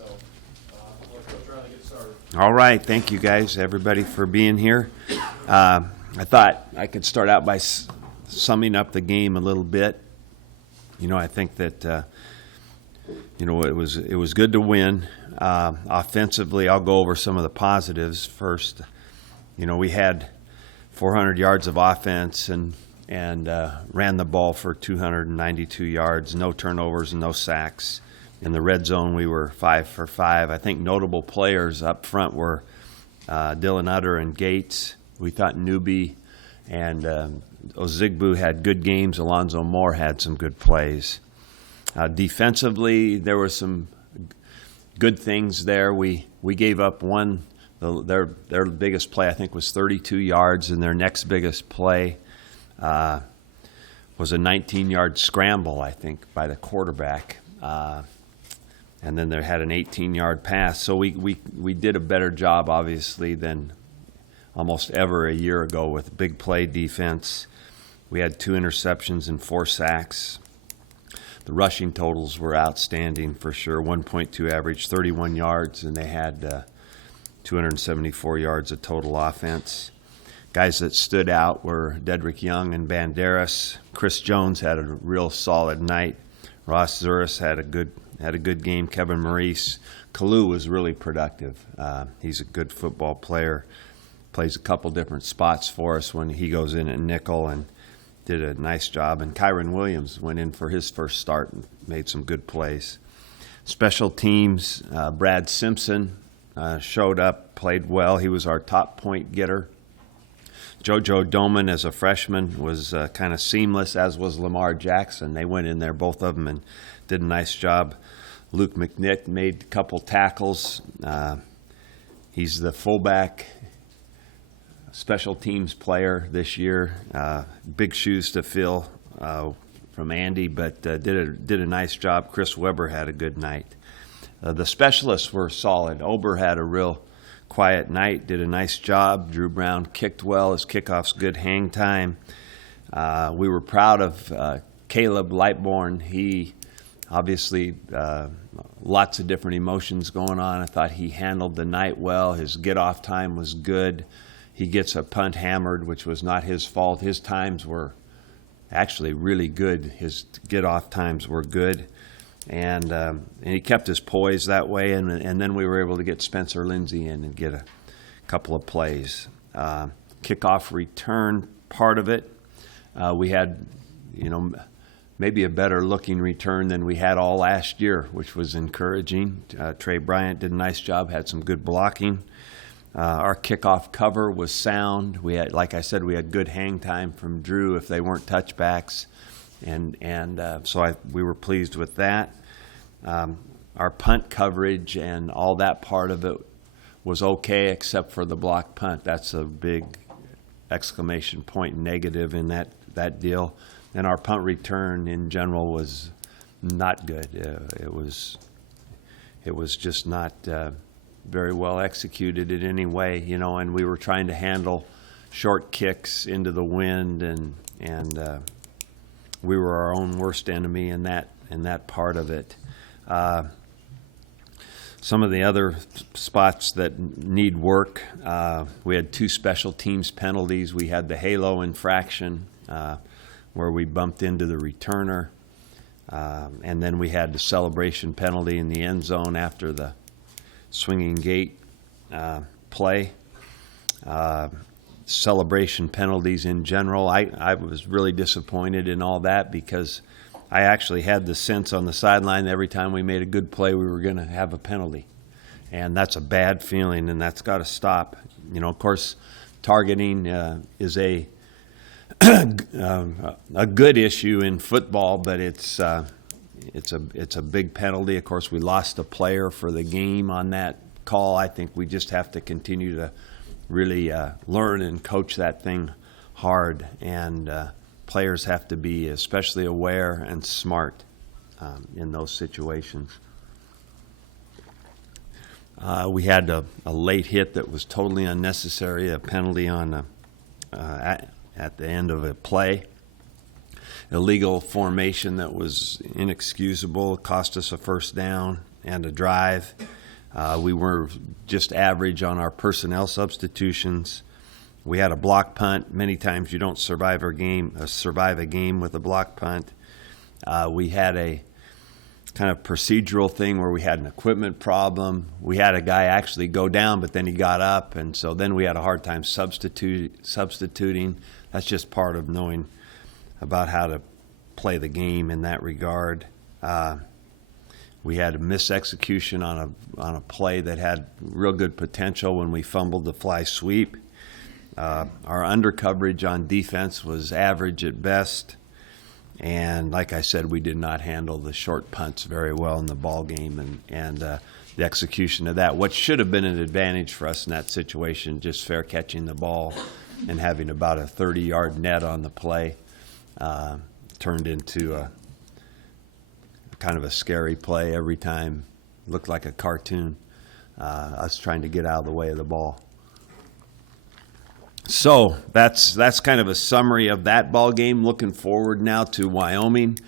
So we'll try to get started. All right, thank you guys, everybody, for being here. I thought I could start out by summing up the game a little bit. I think that it was good to win. Offensively, I'll go over some of the positives first. We had 400 yards of offense and ran the ball for 292 yards, no turnovers and no sacks. In the red zone, we were 5 for 5. I think notable players up front were Dylan Utter and Gates. We thought Newby and Ozigbo had good games. Alonzo Moore had some good plays. Defensively, there were some good things there. We gave up one. Their biggest play, I think, was 32 yards, and their next biggest play was a 19-yard scramble, I think, by the quarterback. And then they had an 18-yard pass. So we did a better job, obviously, than almost ever a year ago with big play defense. We had 2 interceptions and 4 sacks. The rushing totals were outstanding for sure. 1.2 average, 31 yards, and they had 274 yards of total offense. Guys that stood out were Dedrick Young and Banderas. Chris Jones had a real solid night. Ross Zuris had a good game. Kevin Maurice. Kalu was really productive. He's a good football player. Plays a couple different spots for us when he goes in at nickel and did a nice job. And Kyron Williams went in for his first start and made some good plays. Special teams, Brad Simpson showed up, played well. He was our top point getter. JoJo Doman, as a freshman, was kind of seamless, as was Lamar Jackson. They went in there, both of them, and did a nice job. Luke McNick made a couple tackles. He's the fullback special teams player this year. Big shoes to fill from Andy, but did a nice job. Chris Weber had a good night. The specialists were solid. Ober had a real quiet night, did a nice job. Drew Brown kicked well. His kickoff's good hang time. We were proud of Caleb Lightbourne. He obviously lots of different emotions going on. I thought he handled the night well. His get-off time was good. He gets a punt hammered, which was not his fault. His times were actually really good. His get-off times were good. And he kept his poise that way, and then we were able to get Spencer Lindsay in and get a couple of plays. Kickoff return part of it, we had, maybe a better looking return than we had all last year, which was encouraging. Trey Bryant did a nice job, had some good blocking. Our kickoff cover was sound. We had, like I said, we had good hang time from Drew if they weren't touchbacks. So we were pleased with that. Our punt coverage and all that part of it was okay, except for the block punt. That's a big exclamation point negative in that deal. And our punt return in general was not good. It was just not very well executed in any way, and we were trying to handle short kicks into the wind, and we were our own worst enemy in that part of it. Some of the other spots that need work, we had 2 special teams penalties. We had the halo infraction where we bumped into the returner, and then we had the celebration penalty in the end zone after the swinging gate play. Celebration penalties in general, I was really disappointed in all that because I actually had the sense on the sideline every time we made a good play we were going to have a penalty. And that's a bad feeling, and that's got to stop. Of course, targeting is a good issue in football, but it's a big penalty. Of course, we lost a player for the game on that call. I think we just have to continue to really learn and coach that thing hard, and players have to be especially aware and smart in those situations. We had a late hit that was totally unnecessary, a penalty on at the end of a play. Illegal formation that was inexcusable, cost us a first down. and a drive. We were just average on our personnel substitutions. We had a block punt. Many times you don't survive a game with a block punt. We had a kind of procedural thing where we had an equipment problem. We had a guy actually go down, but then he got up, and so then we had a hard time substituting. That's just part of knowing about how to play the game in that regard. We had a misexecution on a play that had real good potential when we fumbled the fly sweep. Our under coverage on defense was average at best. And like I said, we did not handle the short punts very well in the ball game and the execution of that. What should have been an advantage for us in that situation, just fair catching the ball and having about a 30-yard net on the play, turned into a kind of a scary play every time. Looked like a cartoon, us trying to get out of the way of the ball. So that's kind of a summary of that ball game. Looking forward now to Wyoming.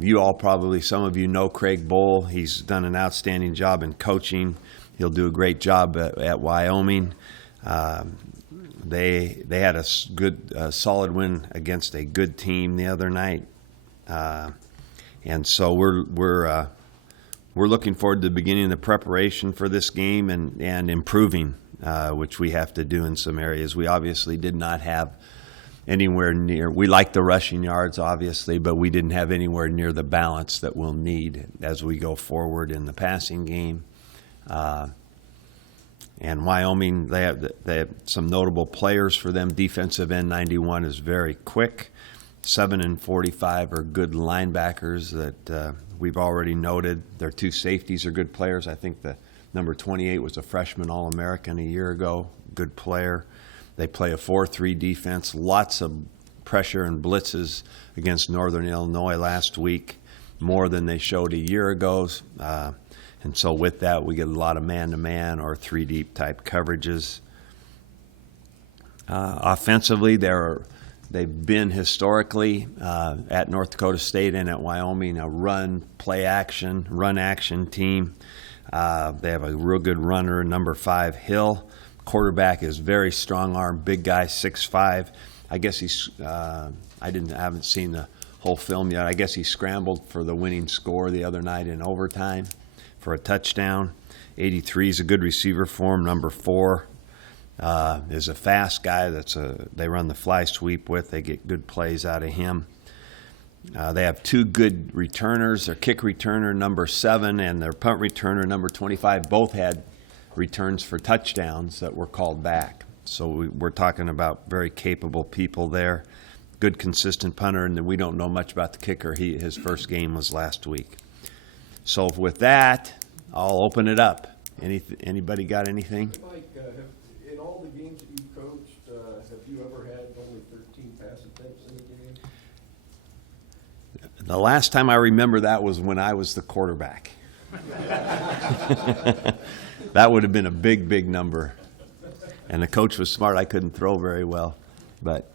You all probably, some of you know Craig Bowl. He's done an outstanding job in coaching. He'll do a great job at Wyoming. They had a good, solid win against a good team the other night, and so we're looking forward to the beginning of the preparation for this game and improving. Which we have to do in some areas. We obviously did not have anywhere near, we like the rushing yards obviously, but we didn't have anywhere near the balance that we'll need as we go forward in the passing game. And Wyoming, they have some notable players for them. Defensive end 91 is very quick. 7 and 45 are good linebackers that we've already noted. Their two safeties are good players. I think the number 28 was a freshman All-American a year ago, good player. They play a 4-3 defense, lots of pressure and blitzes against Northern Illinois last week, more than they showed a year ago. And so with that, we get a lot of man-to-man or 3-deep type coverages. Offensively, they've been historically at North Dakota State and at Wyoming a run action team. They have a real good runner, number 5, Hill. Quarterback is very strong arm, big guy, 6'5". I guess I haven't seen the whole film yet. I guess he scrambled for the winning score the other night in overtime for a touchdown. 83 is a good receiver for him. Number 4 is a fast guy they run the fly sweep with. They get good plays out of him. They have 2 good returners. Their kick returner, number 7, and their punt returner, number 25, both had returns for touchdowns that were called back. So we're talking about very capable people there. Good, consistent punter, and we don't know much about the kicker. His first game was last week. So with that, I'll open it up. Anybody got anything? Mike, in all the games that you've coached, have you ever had only 13 pass attempts in a game? The last time I remember that was when I was the quarterback. That would have been a big, big number. And the coach was smart. I couldn't throw very well. But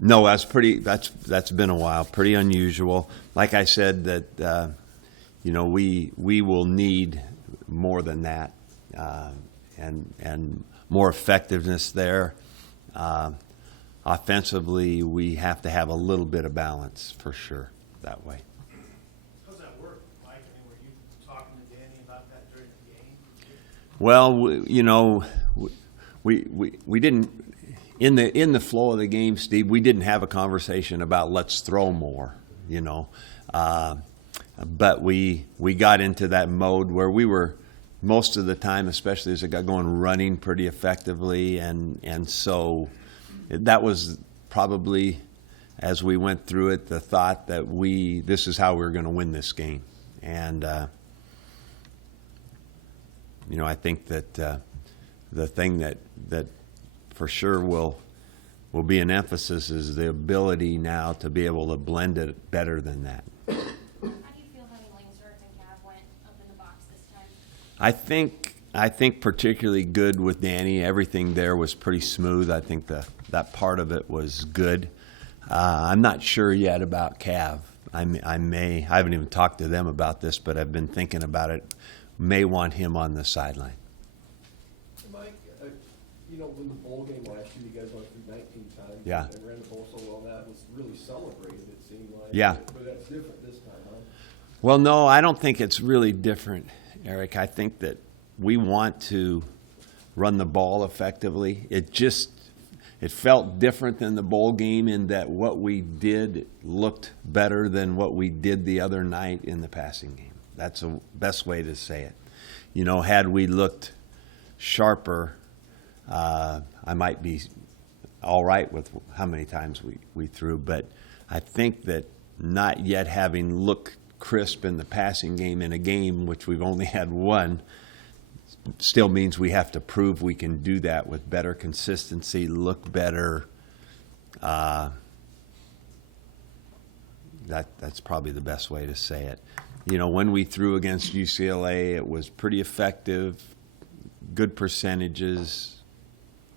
no, that's been a while. Pretty unusual. Like I said, that we will need more than that, and more effectiveness there. Offensively, we have to have a little bit of balance for sure that way. How's that work, Mike? I mean, were you talking to Danny about that during the game? Well, we didn't in the flow of the game, Steve. We didn't have a conversation about let's throw more, but we got into that mode where we were most of the time, especially as it got going, running pretty effectively, and so. That was probably, as we went through it, the thought that this is how we're going to win this game. And, I think that the thing that for sure will be an emphasis is the ability now to be able to blend it better than that. How do you feel having Langsworth and Cav went up in the box this time? I think particularly good with Danny. Everything there was pretty smooth. I think that part of it was good. I'm not sure yet about Cav. I haven't even talked to them about this, but I've been thinking about it. May want him on the sideline. Mike, when the bowl game last year, you guys went through 19 times. Yeah. And ran the bowl so well, that was really celebrated, it seemed like. Yeah. But that's different this time, huh? Well, no, I don't think it's really different, Eric. I think that we want to run the ball effectively. It felt different than the bowl game in that what we did looked better than what we did the other night in the passing game. That's the best way to say it. Had we looked sharper, I might be all right with how many times we threw. But I think that not yet having looked crisp in the passing game in a game which we've only had one still means we have to prove we can do that with better consistency, look better. That's probably the best way to say it. When we threw against UCLA, it was pretty effective, good percentages.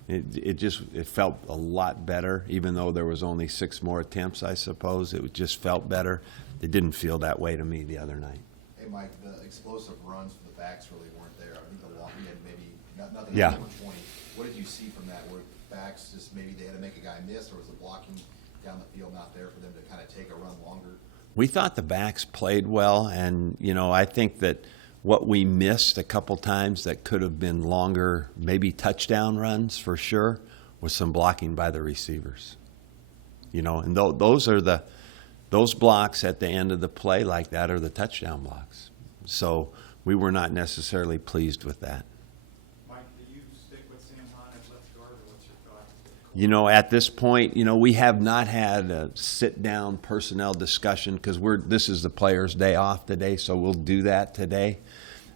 It felt a lot better, even though there was only 6 more attempts, I suppose. It just felt better. It didn't feel that way to me the other night. Hey, Mike, the explosive runs from the backs really weren't there. I think we had maybe nothing Yeah. over 20. What did you see from that? Were backs just maybe they had to make a guy miss, or was the blocking down the field not there for them to kind of take a run longer? We thought the backs played well, and I think that what we missed a couple times that could have been longer, maybe touchdown runs for sure, was some blocking by the receivers. And those blocks at the end of the play like that are the touchdown blocks. So we were not necessarily pleased with that. Mike, do you stick with Sam Foltz as left guard, or what's your thought? At this point, we have not had a sit-down personnel discussion because this is the players' day off today, so we'll do that today.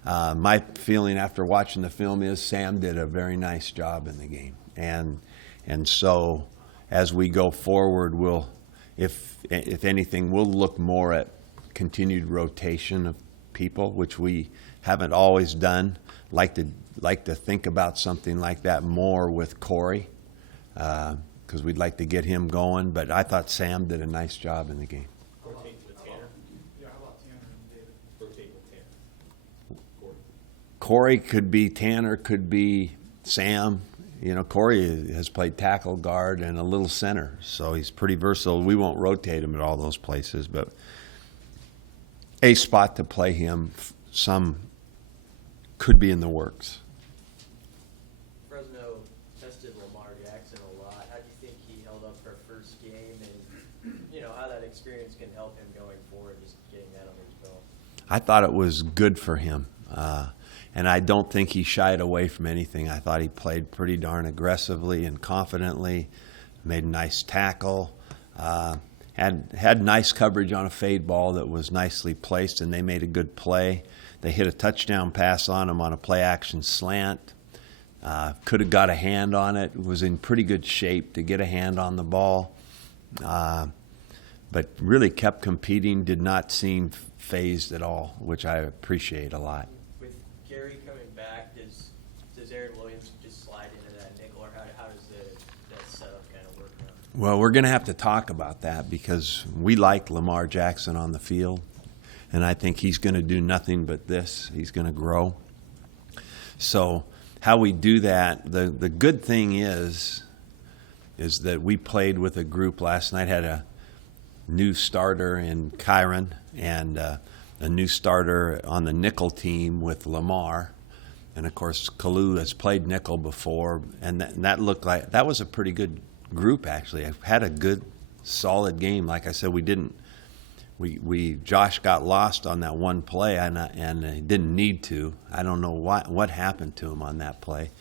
My feeling after watching the film is Sam did a very nice job in the game, and so as we go forward, if anything, we'll look more at continued rotation of people, which we haven't always done. Like to think about something like that more with Corey, because we'd like to get him going. But I thought Sam did a nice job in the game. Rotate with Tanner. Yeah, how about Tanner and David? Rotate with Tanner. Corey could be Tanner, could be Sam. Corey has played tackle, guard, and a little center, so he's pretty versatile. We won't rotate him at all those places, but a spot to play him, some could be in the works. Fresno tested Lamar Jackson a lot. How do you think he held up for a first game, and how that experience can help him going forward, just getting that under his belt? I thought it was good for him. And I don't think he shied away from anything. I thought he played pretty darn aggressively and confidently, made a nice tackle, had nice coverage on a fade ball that was nicely placed, and they made a good play. They hit a touchdown pass on him on a play-action slant. Could have got a hand on it. Was in pretty good shape to get a hand on the ball. But really kept competing, did not seem phased at all, which I appreciate a lot. Gary coming back, does Aaron Williams just slide into that nickel, or how does that setup kind of work now? Well, we're going to have to talk about that because we like Lamar Jackson on the field, and I think he's going to do nothing but this. He's going to grow. So how we do that, the good thing is that we played with a group last night, had a new starter in Kyron, and a new starter on the nickel team with Lamar. And, of course, Kalu has played nickel before, and that looked like that was a pretty good group, actually. I had a good, solid game. Like I said, Josh got lost on that one play, and he didn't need to. I don't know what happened to him on that play.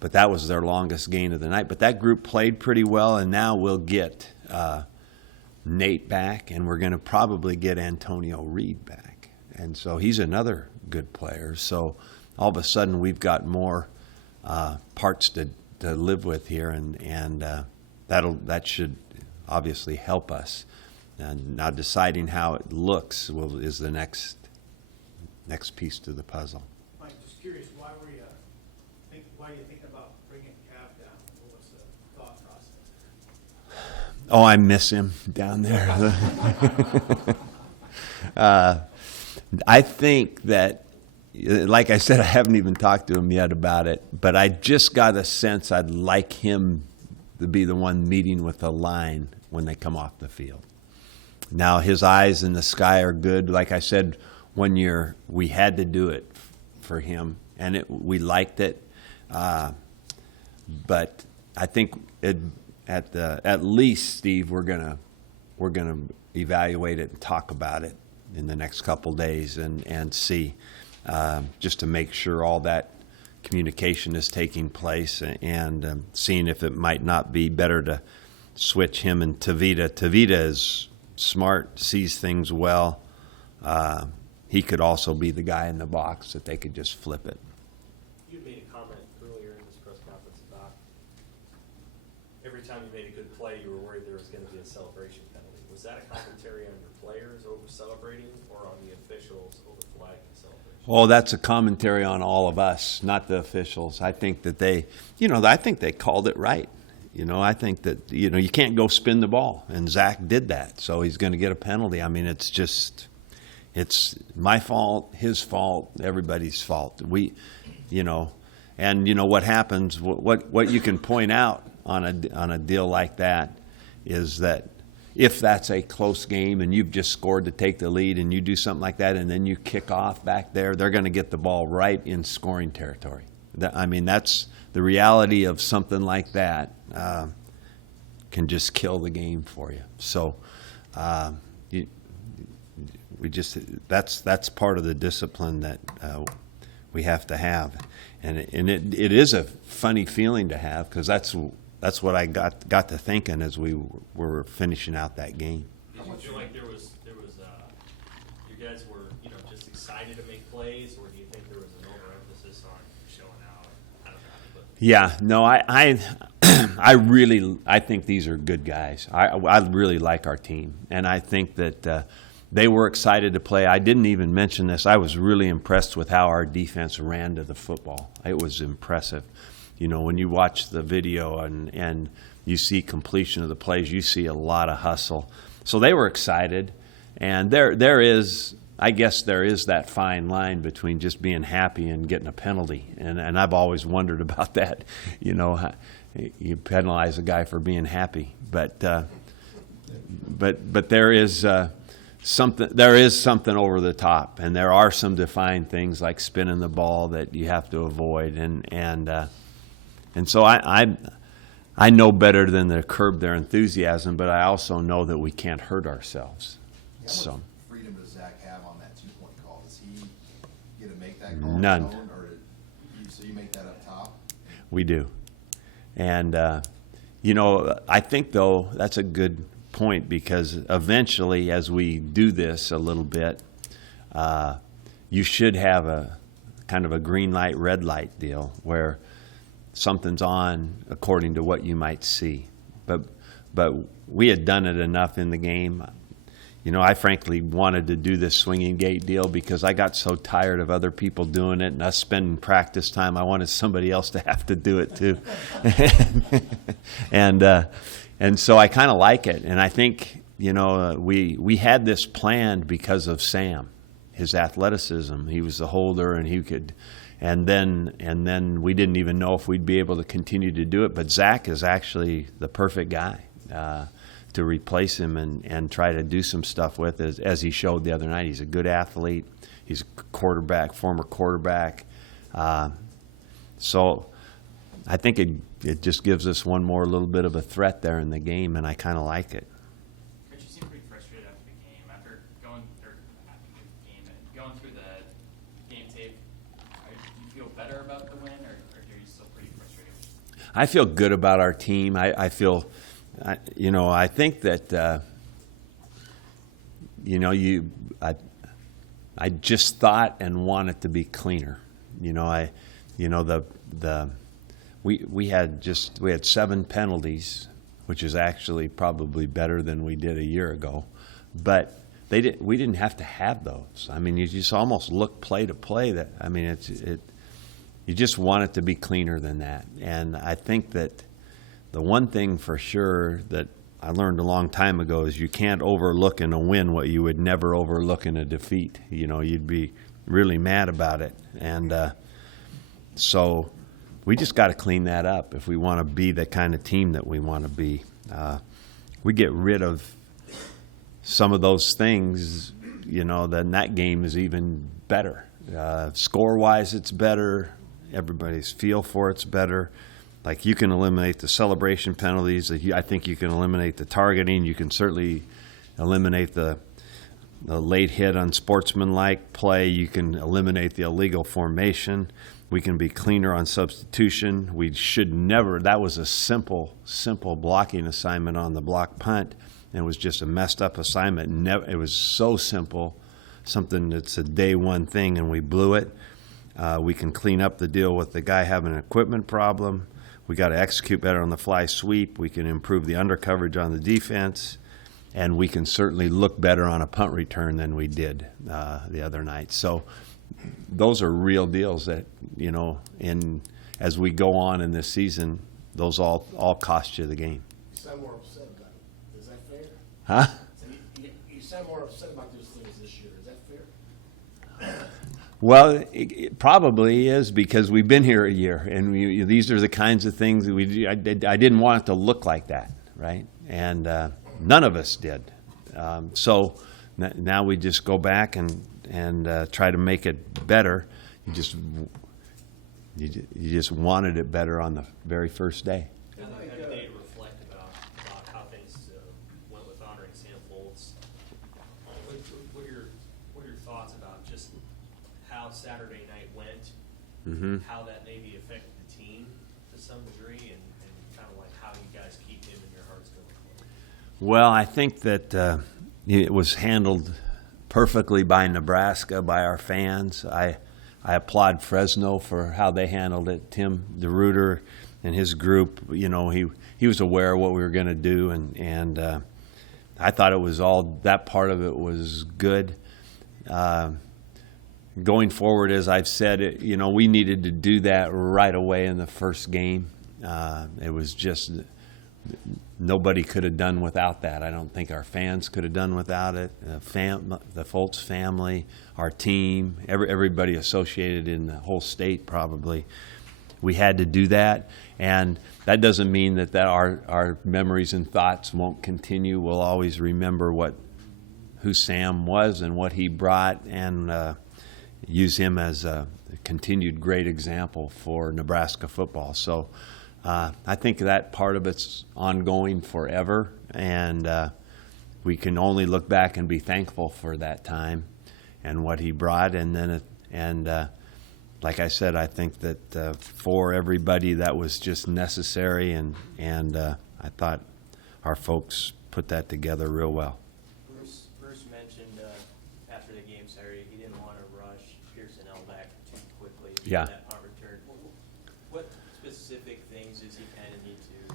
But that was their longest gain of the night. But that group played pretty well, and now we'll get Nate back, and we're going to probably get Antonio Reed back. And so he's another good player. So all of a sudden we've got more parts to live with here, and that should obviously help us. And now deciding how it looks is the next piece to the puzzle. Mike, just curious, why are you thinking about bringing Cav down? What was the thought process? Oh, I miss him down there. I think that, like I said, I haven't even talked to him yet about it, but I just got a sense I'd like him to be the one meeting with the line when they come off the field. Now, his eyes in the sky are good. Like I said, 1 year we had to do it for him, and we liked it. But I think at least, Steve, we're gonna evaluate it and talk about it in the next couple days and see, just to make sure all that communication is taking place, and seeing if it might not be better to switch him and Tavita. Tavita is smart, sees things well. He could also be the guy in the box that they could just flip it. You made a comment earlier in this press conference about every time you made a good play, you were worried there was going to be a celebration penalty. Was that a commentary on your players over celebrating or on the officials over flagging celebration? Well, that's a commentary on all of us, not the officials. I think that I think they called it right. I think that, you can't go spin the ball, and Zach did that, so he's going to get a penalty. I mean, it's my fault, his fault, everybody's fault. And what happens, what you can point out on a deal like that is that if that's a close game and you've just scored to take the lead and you do something like that and then you kick off back there, they're going to get the ball right in scoring territory. That's the reality of something like that. Can just kill the game for you. So that's part of the discipline that we have to have, and it is a funny feeling to have, because that's what I got to thinking as we were finishing out that game. Did you feel like there was you guys were just excited to make plays, or do you think there was an overemphasis on showing out? I don't know how to put it. Yeah, no, I think these are good guys. I really like our team, and I think that they were excited to play. I didn't even mention this. I was really impressed with how our defense ran to the football. It was impressive. When you watch the video and you see completion of the plays, you see a lot of hustle. So they were excited, and there is that fine line between just being happy and getting a penalty, and I've always wondered about that. You penalize a guy for being happy, but there is something over the top, and there are some defined things like spinning the ball that you have to avoid, and so I know better than to curb their enthusiasm, but I also know that we can't hurt ourselves. How much freedom does Zach have on that 2-point call? Does he get to make that call? None. On his own, or so you make that up top? We do. And, I think, though, that's a good point, because eventually, as we do this a little bit, you should have a kind of a green light, red light deal where something's on according to what you might see. But we had done it enough in the game. I frankly wanted to do this swinging gate deal because I got so tired of other people doing it and us spending practice time. I wanted somebody else to have to do it too. And so I kind of like it. And I think, we had this planned because of Sam, his athleticism. He was the holder, and he could, and then we didn't even know if we'd be able to continue to do it. But Zach is actually the perfect guy to replace him and try to do some stuff with, as he showed the other night. He's a good athlete. He's a quarterback, former quarterback. So I think it just gives us one more little bit of a threat there in the game, and I kind of like it. Coach, you seem pretty frustrated after the game. After going through the game tape, do you feel better about the win, or are you still pretty frustrated? I feel good about our team. I feel, I think that, I just thought and want it to be cleaner. We had 7 penalties, which is actually probably better than we did a year ago, but we didn't have to have those. I mean, you just almost look play to play that. I mean, you just want it to be cleaner than that. And I think that the one thing for sure that I learned a long time ago is you can't overlook in a win what you would never overlook in a defeat. You know, you'd be really mad about it. And so we just got to clean that up if we want to be the kind of team that we want to be. We get rid of some of those things, you know, then that game is even better. Score-wise, it's better. Everybody's feel for it's better. Like, you can eliminate the celebration penalties. I think you can eliminate the targeting. You can certainly eliminate the late hit unsportsmanlike play. You can eliminate the illegal formation. We can be cleaner on substitution. We should never. That was a simple blocking assignment on the block punt. And it was just a messed up assignment. It was so simple, something that's a day one thing, and we blew it. We can clean up the deal with the guy having an equipment problem. We got to execute better on the fly sweep. We can improve the under coverage on the defense, and we can certainly look better on a punt return than we did the other night. So those are real deals that, you know, as we go on in this season, those all cost you the game. You sound more upset about it. Is that fair? Huh? You sound more upset about those things this year. Is that fair? Well, it probably is, because we've been here a year, and these are the kinds of things that I didn't want it to look like that, right? And none of us did. So now we just go back and try to make it better. You just wanted it better on the very first day. How did they reflect about how things went with honoring Sam Foltz? What are your thoughts about just how Saturday night went, how that maybe affected the team to some degree, and kind of like how you guys keep him in your hearts going forward? Well, I think that it was handled perfectly by Nebraska, by our fans. I applaud Fresno for how they handled it. Tim DeRuiter and his group, you know, he was aware of what we were going to do, and I thought it was all, that part of it was good. Going forward, as I've said, you know, we needed to do that right away in the first game. It was just, nobody could have done without that. I don't think our fans could have done without it. The Foltz family, our team, everybody associated in the whole state probably. We had to do that, and that doesn't mean that our memories and thoughts won't continue. We'll always remember who Sam was and what he brought, and use him as a continued great example for Nebraska football. So I think that part of it's ongoing forever, and we can only look back and be thankful for that time and what he brought. And like I said, I think that for everybody that was just necessary, and I thought our folks put that together real well. Bruce mentioned after the game Saturday he didn't want to rush Pearson L back too quickly. Yeah. That punt return. What specific things does he kind of need to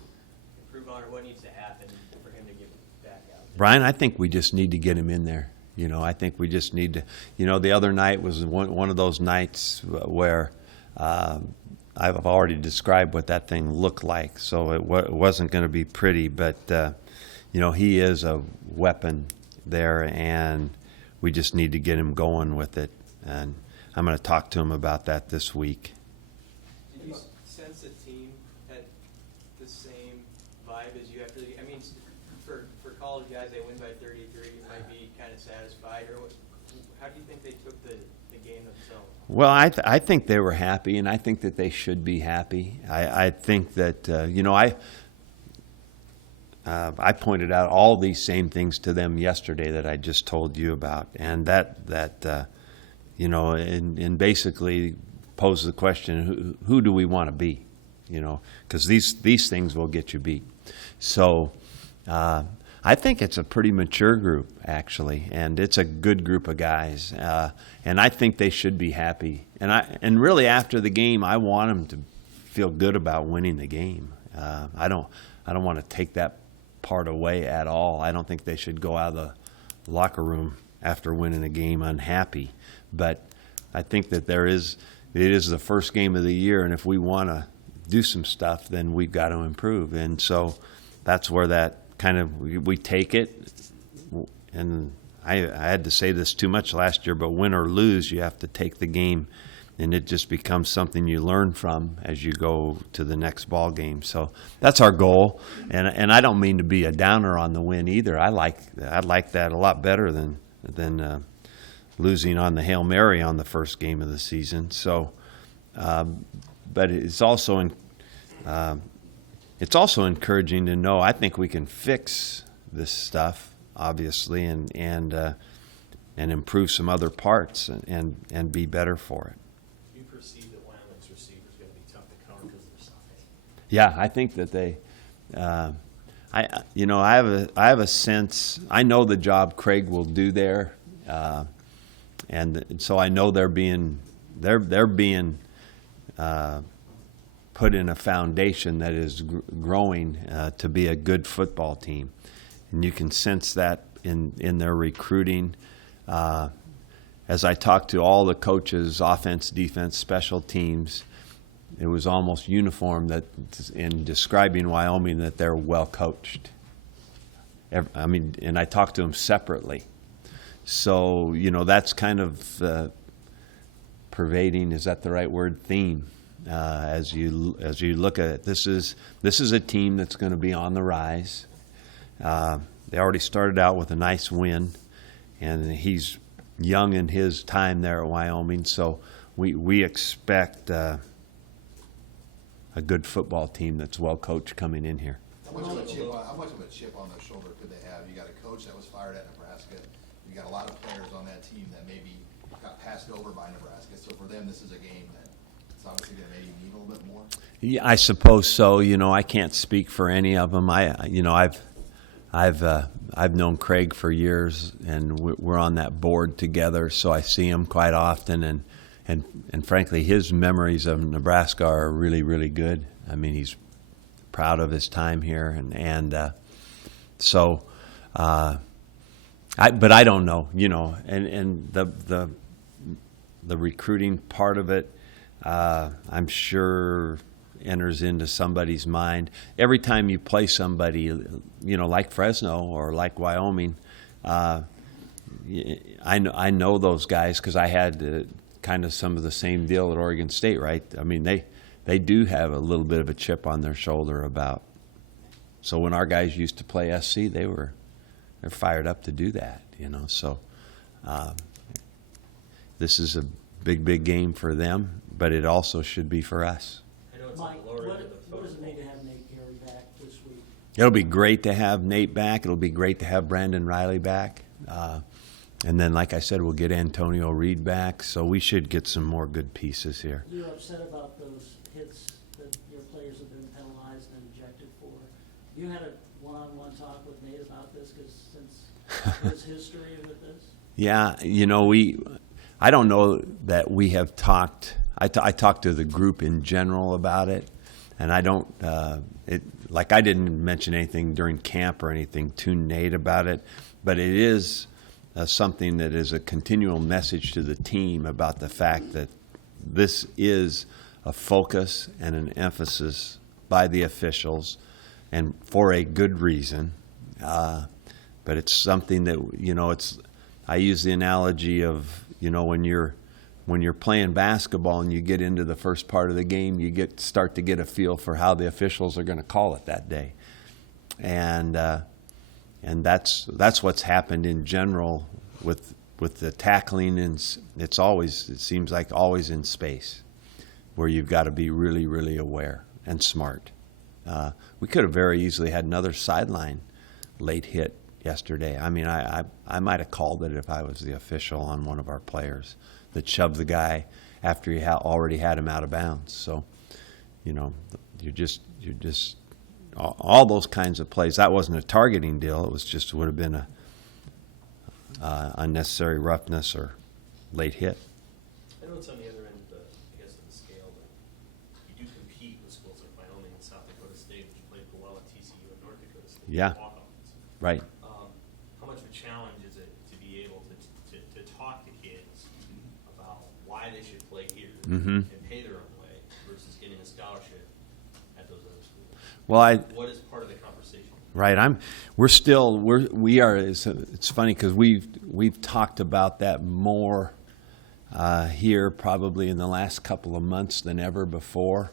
improve on, or what needs to happen for him to get back out there? Brian, I think we just need to get him in there. You know, I think we just need to, you know, the other night was one of those nights where I've already described what that thing looked like, so it wasn't going to be pretty, but, you know, he is a weapon there, and we just need to get him going with it, and I'm going to talk to him about that this week. Did you sense the team had the same vibe as you after the game? I mean, for college guys, they win by 33, you might be kind of satisfied, or how do you think they took the game themselves? Well, I think they were happy, and I think that they should be happy. I think that, you know, I pointed out all these same things to them yesterday that I just told you about, and that you know, and basically pose the question, who do we want to be? You know, because these things will get you beat. So I think it's a pretty mature group, actually, and it's a good group of guys, and I think they should be happy. And really after the game, I want them to feel good about winning the game. I don't want to take that part away at all. I don't think they should go out of the locker room after winning a game unhappy. But I think that it is the first game of the year, and if we want to do some stuff, then we've got to improve. And so that's where that we take it, and I had to say this too much last year, but win or lose, you have to take the game, and it just becomes something you learn from as you go to the next ball game. So that's our goal, and I don't mean to be a downer on the win either. I like that a lot better than losing on the Hail Mary on the first game of the season. So, but it's also encouraging to know I think we can fix this stuff, obviously, and improve some other parts and be better for it. You perceive that Wyoming's receivers are going to be tough to cover because of their size. Yeah, I think that they. I have a sense. I know the job Craig will do there, and so I know they're being put in a foundation that is growing to be a good football team, and you can sense that in their recruiting. As I talked to all the coaches, offense, defense, special teams, it was almost uniform that in describing Wyoming that they're well coached. I mean, and I talked to them separately. So, that's kind of pervading, is that the right word, theme, as you look at it. This is a team that's going to be on the rise. They already started out with a nice win, and he's young in his time there at Wyoming, so we expect a good football team that's well coached coming in here. How much of a chip on their shoulder could they have? You got a coach that was fired at Nebraska. You got a lot of players on that team that maybe got passed over by Nebraska. So for them, this is a game that it's obviously going to maybe need a little bit more. Yeah, I suppose so. I can't speak for any of them. I've known Craig for years, and we're on that board together, so I see him quite often, and frankly, his memories of Nebraska are really, really good. I mean, he's proud of his time here, but I don't know, and the recruiting part of it, I'm sure enters into somebody's mind. Every time you play somebody, like Fresno or like Wyoming, I know those guys because I had kind of some of the same deal at Oregon State, right? I mean, they do have a little bit of a chip on their shoulder about. So when our guys used to play SC, they're fired up to do that, So this is a big game for them, but it also should be for us. I know it's Mike, on the lower end of the what does it football. mean to have Nate Gary back this week? It'll be great to have Nate back. It'll be great to have Brandon Riley back. And then, like I said, we'll get Antonio Reed back. So we should get some more good pieces here. You're upset about those hits that your players have been penalized and ejected for. You had a one-on-one talk with Nate about this, because since his history with this? Yeah, I don't know that we have talked. I talked to the group in general about it, and I don't. I didn't mention anything during camp or anything to Nate about it, but it is something that is a continual message to the team about the fact that this is a focus and an emphasis by the officials, and for a good reason. But it's something that I use the analogy of when you're playing basketball and you get into the first part of the game, you start to get a feel for how the officials are going to call it that day, and that's what's happened in general with the tackling, and it seems like always in space, where you've got to be really, really aware and smart. We could have very easily had another sideline late hit yesterday. I mean, I might have called it if I was the official on one of our players that shoved the guy after he already had him out of bounds. So, you're just all those kinds of plays. That wasn't a targeting deal. It was just would have been a unnecessary roughness or late hit. I know it's on the other end, of the scale, but you do compete with schools like Wyoming and South Dakota State, which played well at TCU and North Dakota State. Yeah. Walk-ons. Right. How much of a challenge is it to be able to talk to kids about why they should play here Mm-hmm. and pay their own way versus getting a scholarship at those other schools? Well, What is part of the conversation? Right. It's funny because we've talked about that more here probably in the last couple of months than ever before,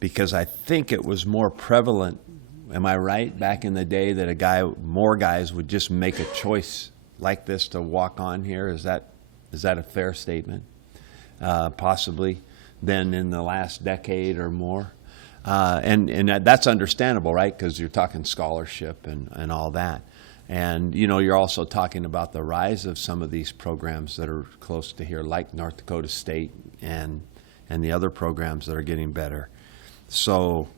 because I think it was more prevalent. Am I right? Back in the day that more guys would just make a choice like this to walk on here. Is that a fair statement? Possibly than in the last decade or more. And that's understandable, right? Because you're talking scholarship and all that. And, you're also talking about the rise of some of these programs that are close to here, like North Dakota State and the other programs that are getting better. So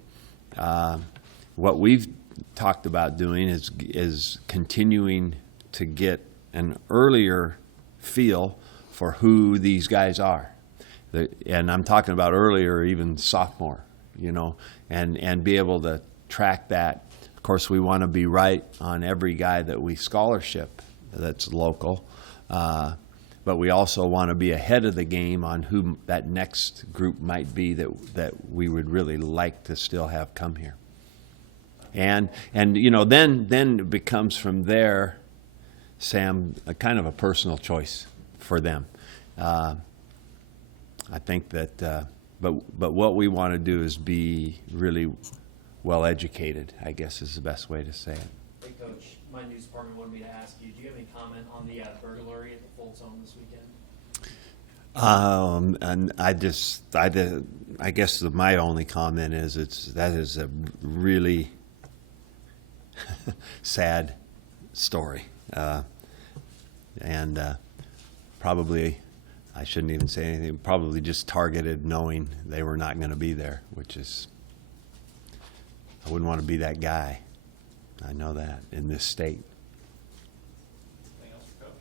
what we've talked about doing is continuing to get an earlier feel for who these guys are. And I'm talking about earlier, even sophomore, and be able to track that. Of course, we want to be right on every guy that we scholarship that's local, but we also want to be ahead of the game on who that next group might be that we would really like to still have come here. And then it becomes from there, Sam, a kind of a personal choice for them. I think that, but what we want to do is be really well educated, I guess is the best way to say it. Hey, Coach, my news department wanted me to ask you, do you have any comment on the burglary at the Foltz home this weekend? And I guess my only comment is that is a really sad story, and probably I shouldn't even say anything. Probably just targeted, knowing they were not going to be there, which is I wouldn't want to be that guy. I know that in this state. Anything else for Coach?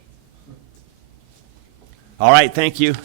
All right, thank you.